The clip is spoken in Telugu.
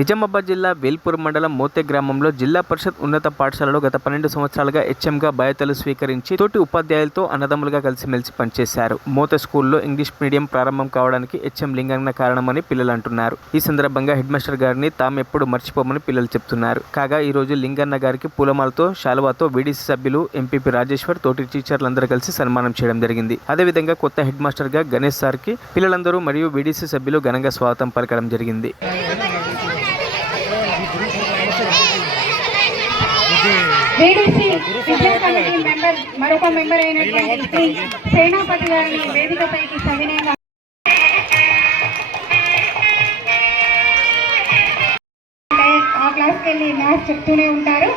నిజామాబాద్ జిల్లా వేల్పూర్ మండలం మోతే గ్రామంలో జిల్లా పరిషత్ ఉన్నత పాఠశాలలో గత 12 సంవత్సరాలుగా హెచ్ఎంగా బాధ్యతలు స్వీకరించి తోటి ఉపాధ్యాయులతో అన్నదమ్ములుగా కలిసిమెలిసి పనిచేశారు. మోతే స్కూల్లో ఇంగ్లీష్ మీడియం ప్రారంభం కావడానికి హెచ్ఎం లింగన్న కారణమని పిల్లలు అంటున్నారు. ఈ సందర్భంగా హెడ్ మాస్టర్ గారిని తామెప్పుడు మర్చిపోమని పిల్లలు చెప్తున్నారు. కాగా ఈ రోజు లింగన్న గారికి పూలమాలతో శాలువాతో వీడీసీ సభ్యులు ఎంపీపీ రాజేశ్వర్ తోటి టీచర్లందరూ కలిసి సన్మానం చేయడం జరిగింది. అదేవిధంగా కొత్త హెడ్ మాస్టర్ గా గణేష్ సార్కి పిల్లలందరూ మరియు వీడీసీ సభ్యులు ఘనంగా స్వాగతం పలకడం జరిగింది. వీడీసీ విద్యా కమిటీ మెంబర్ మరొక మెంబర్ అయినటువంటి శ్రీ సేనాపతి గారిని వేదికపైకి సవినయంగా ఆ క్లాస్కి వెళ్ళి మ్యాథ్స్ చెప్తూనే ఉంటారు.